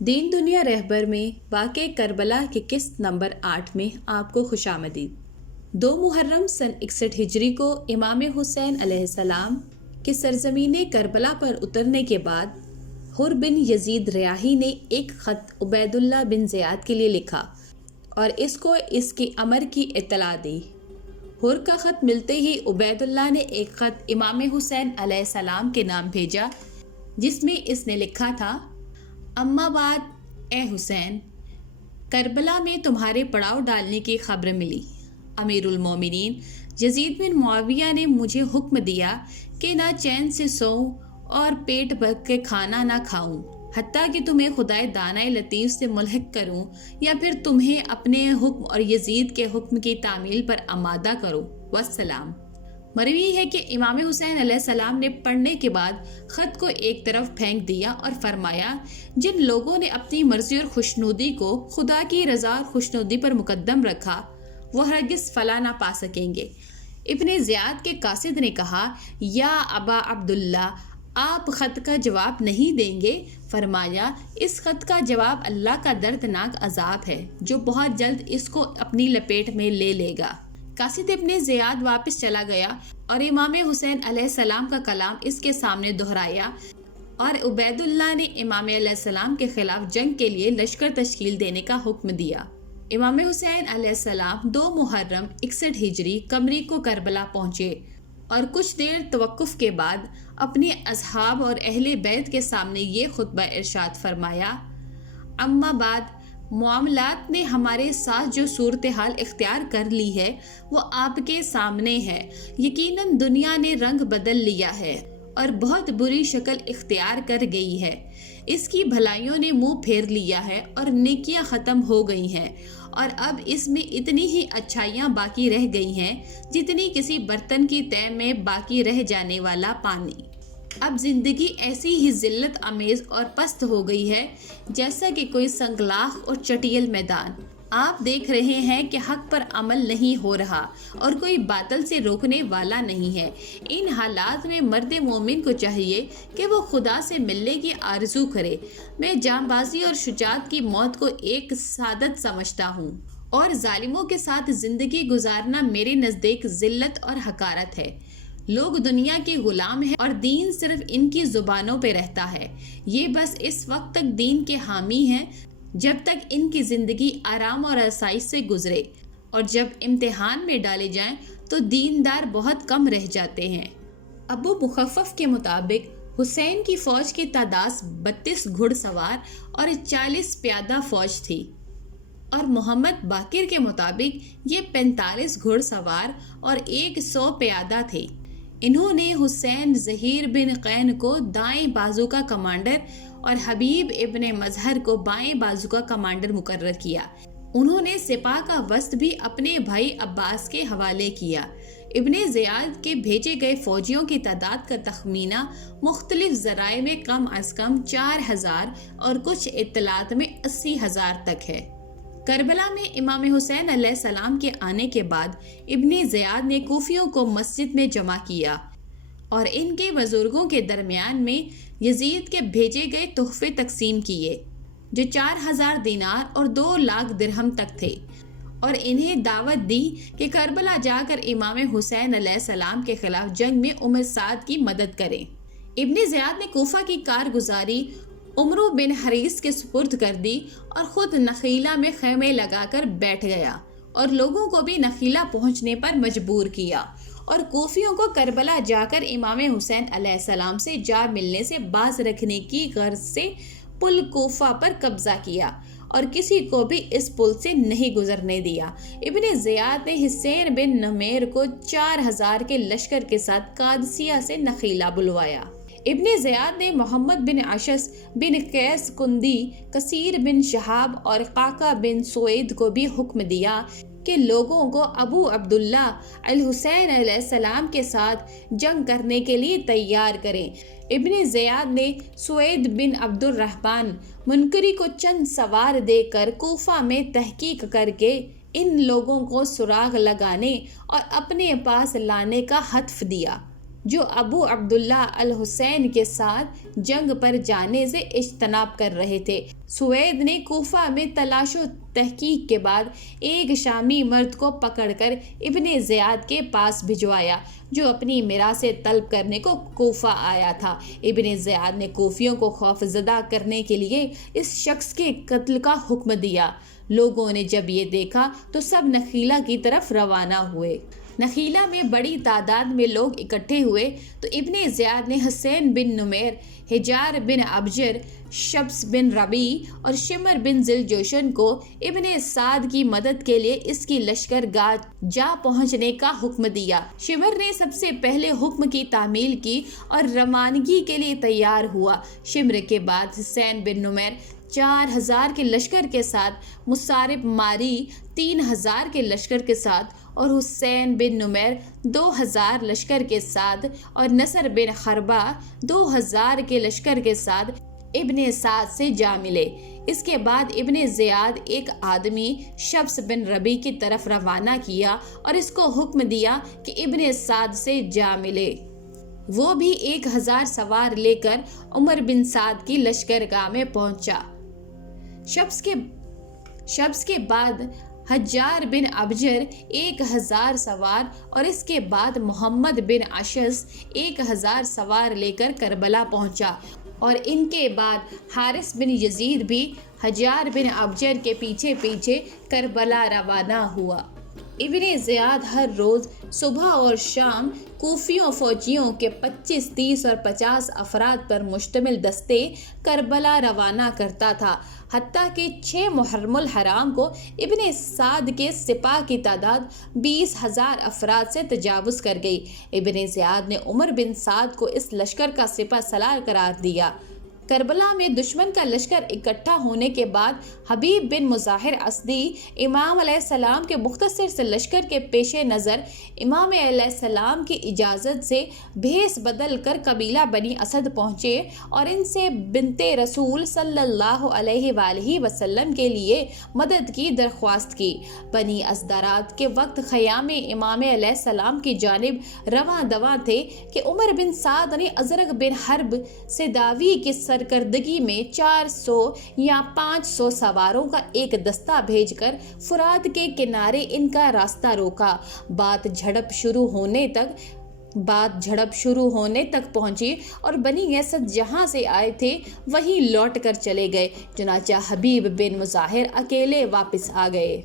دین دنیا رہبر میں واقع کربلا کے قسط نمبر 8 میں آپ کو خوش آمدید۔ 2 محرم سن 61 ہجری کو امام حسین علیہ السلام کے سرزمین کربلا پر اترنے کے بعد حر بن یزید ریاحی نے ایک خط عبید اللہ بن زیاد کے لیے لکھا اور اس کو اس کے امر کی اطلاع دی۔ حر کا خط ملتے ہی عبید اللہ نے ایک خط امام حسین علیہ السلام کے نام بھیجا، جس میں اس نے لکھا تھا: اما بعد اے حسین، کربلا میں تمہارے پڑاؤ ڈالنے کی خبر ملی۔ امیر المومنین یزید بن معاویہ نے مجھے حکم دیا کہ نہ چین سے سوؤں اور پیٹ بھر کے کھانا نہ کھاؤں، حتیٰ کہ تمہیں خدائے دانائے لطیف سے ملحق کروں یا پھر تمہیں اپنے حکم اور یزید کے حکم کی تعمیل پر آمادہ کروں۔ والسلام۔ مروی ہے کہ امام حسین علیہ السلام نے پڑھنے کے بعد خط کو ایک طرف پھینک دیا اور فرمایا: جن لوگوں نے اپنی مرضی اور خوشنودی کو خدا کی رضا اور خوشنودی پر مقدم رکھا وہ ہرگز فلاح نہ پا سکیں گے۔ ابن زیاد کے قاصد نے کہا: یا ابا عبداللہ، آپ خط کا جواب نہیں دیں گے؟ فرمایا: اس خط کا جواب اللہ کا دردناک عذاب ہے جو بہت جلد اس کو اپنی لپیٹ میں لے لے گا۔ قاصد ابن زیاد واپس چلا گیا اور امام حسین علیہ السلام کا کلام اس کے سامنے دہرایا، اور عبید اللہ نے امام علیہ السلام کے خلاف جنگ کے لیے لشکر تشکیل دینے کا حکم دیا۔ امام حسین علیہ السلام 2 محرم 61 ہجری قمری کو کربلا پہنچے اور کچھ دیر توقف کے بعد اپنے اصحاب اور اہل بیت کے سامنے یہ خطبہ ارشاد فرمایا: اما بعد، معاملات نے ہمارے ساتھ جو صورتحال اختیار کر لی ہے وہ آپ کے سامنے ہے۔ یقیناً دنیا نے رنگ بدل لیا ہے اور بہت بری شکل اختیار کر گئی ہے۔ اس کی بھلائیوں نے منہ پھیر لیا ہے اور نیکیاں ختم ہو گئی ہیں، اور اب اس میں اتنی ہی اچھائیاں باقی رہ گئی ہیں جتنی کسی برتن کی تہ میں باقی رہ جانے والا پانی۔ اب زندگی ایسی ہی ذلت آمیز اور پست ہو گئی ہے جیسا کہ کوئی سنگلاخ اور چٹیل میدان۔ آپ دیکھ رہے ہیں کہ حق پر عمل نہیں ہو رہا اور کوئی باطل سے روکنے والا نہیں ہے۔ ان حالات میں مرد مومن کو چاہیے کہ وہ خدا سے ملنے کی آرزو کرے۔ میں جانبازی اور شجاعت کی موت کو ایک سعادت سمجھتا ہوں، اور ظالموں کے ساتھ زندگی گزارنا میرے نزدیک ذلت اور حقارت ہے۔ لوگ دنیا کے غلام ہیں اور دین صرف ان کی زبانوں پہ رہتا ہے۔ یہ بس اس وقت تک دین کے حامی ہیں جب تک ان کی زندگی آرام اور آسائش سے گزرے، اور جب امتحان میں ڈالے جائیں تو دیندار بہت کم رہ جاتے ہیں۔ ابو مخفف کے مطابق حسین کی فوج کی تعداد 32 گھڑ سوار اور 40 پیادہ فوج تھی، اور محمد باقر کے مطابق یہ 45 گھڑ سوار اور 100 پیادہ تھے۔ انہوں نے حسین ظہیر بن قین کو دائیں بازو کا کمانڈر اور حبیب ابن مظہر کو بائیں بازو کا کمانڈر مقرر کیا۔ انہوں نے سپاہ کا وسط بھی اپنے بھائی عباس کے حوالے کیا۔ ابن زیاد کے بھیجے گئے فوجیوں کی تعداد کا تخمینہ مختلف ذرائع میں کم از کم 4000 اور کچھ اطلاعات میں 80,000 تک ہے۔ کربلا میں امام حسین علیہ السلام کے آنے کے بعد ابن زیاد نے کوفیوں کو مسجد میں جمع کیا اور ان کے بزرگوں کے درمیان میں یزید کے بھیجے گئے تحفے تقسیم کیے، جو 4000 دینار اور 2 لاکھ درہم تک تھے، اور انہیں دعوت دی کہ کربلا جا کر امام حسین علیہ السلام کے خلاف جنگ میں عمر سعد کی مدد کریں۔ ابن زیاد نے کوفہ کی کارگزاری عمرو بن حریث کے سپرد کر دی اور خود نخیلہ میں خیمے لگا کر بیٹھ گیا اور لوگوں کو بھی نخیلہ پہنچنے پر مجبور کیا، اور کوفیوں کو کربلا جا کر امام حسین علیہ السلام سے جا ملنے سے باز رکھنے کی غرض سے پل کوفہ پر قبضہ کیا اور کسی کو بھی اس پل سے نہیں گزرنے دیا۔ ابن زیاد نے حسین بن نمیر کو 4000 کے لشکر کے ساتھ قادسیہ سے نخیلہ بلوایا۔ ابن زیاد نے محمد بن اشس بن قیس کندی، کثیر بن شہاب اور قاقہ بن سوید کو بھی حکم دیا کہ لوگوں کو ابو عبداللہ الحسین علیہ السلام کے ساتھ جنگ کرنے کے لیے تیار کریں۔ ابن زیاد نے سوید بن عبد الرحمن منکری کو چند سوار دے کر کوفہ میں تحقیق کر کے ان لوگوں کو سراغ لگانے اور اپنے پاس لانے کا حتف دیا۔ جو ابو عبداللہ الحسین کے ساتھ جنگ پر جانے سے اجتناب کر رہے تھے۔ سوید نے کوفہ میں تلاش و تحقیق کے بعد ایک شامی مرد کو پکڑ کر ابن زیاد کے پاس بھجوایا جو اپنی میراث طلب کرنے کو کوفہ آیا تھا۔ ابن زیاد نے کوفیوں کو خوف زدہ کرنے کے لیے اس شخص کے قتل کا حکم دیا۔ لوگوں نے جب یہ دیکھا تو سب نخیلہ کی طرف روانہ ہوئے۔ نخیلہ میں بڑی تعداد میں لوگ اکٹھے ہوئے تو ابن زیاد نے حسین بن نمیر، حجار بن ابجر، شبس بن ربیع اور شمر بن ذیلجوشن کو ابن سعد کی مدد کے لیے اس کی لشکر گاہ جا پہنچنے کا حکم دیا۔ شمر نے سب سے پہلے حکم کی تعمیل کی اور روانگی کے لیے تیار ہوا۔ شمر کے بعد حسین بن نمیر 4000 کے لشکر کے ساتھ، مصارب ماری 3000 کے لشکر کے ساتھ اور حسین بن نمیر 2000 لشکر کے ساتھ اور نصر بن خربہ 2000 کے لشکر کے ساتھ ابن سعد سے جا ملے۔ اس کے بعد ابن زیاد ایک آدمی شبس بن ربیع کی طرف روانہ کیا اور اس کو حکم دیا کہ ابن سعد سے جا ملے۔ وہ بھی 1000 سوار لے کر عمر بن سعد کی لشکرگاہ میں پہنچا۔ شبس کے بعد حجار بن ابجر 1000 سوار اور اس کے بعد محمد بن اشعث 1000 سوار لے کر کربلا پہنچا اور ان کے بعد حارث بن یزید بھی حجار بن ابجر کے پیچھے پیچھے کربلا روانہ ہوا۔ ابن زیاد ہر روز صبح اور شام کوفیوں فوجیوں کے 25، 30 اور 50 افراد پر مشتمل دستے کربلا روانہ کرتا تھا، حتیٰ کہ 6 محرم الحرام کو ابن سعد کے سپاہ کی تعداد 20,000 افراد سے تجاوز کر گئی۔ ابن زیاد نے عمر بن سعد کو اس لشکر کا سپہ سالار قرار دیا۔ کربلا میں دشمن کا لشکر اکٹھا ہونے کے بعد حبیب بن مظاہر اسدی امام علیہ السلام کے مختصر سے لشکر کے پیش نظر امام علیہ السلام کی اجازت سے بھیس بدل کر قبیلہ بنی اسد پہنچے اور ان سے بنت رسول صلی اللہ علیہ وآلہ وسلم کے لیے مدد کی درخواست کی۔ بنی اسدرات کے وقت خیام امام علیہ السلام کی جانب رواں دواں تھے کہ عمر بن سعد نے ازرق بن حرب سداوی کی سرکردگی میں 400 یا 500 سواروں کا ایک دستہ بھیج کر فرات کے کنارے ان کا راستہ روکا۔ بات جھڑپ شروع ہونے تک پہنچی اور بنی اسد جہاں سے آئے تھے وہیں لوٹ کر چلے گئے، چنانچہ حبیب بن مظاہر اکیلے واپس آ گئے۔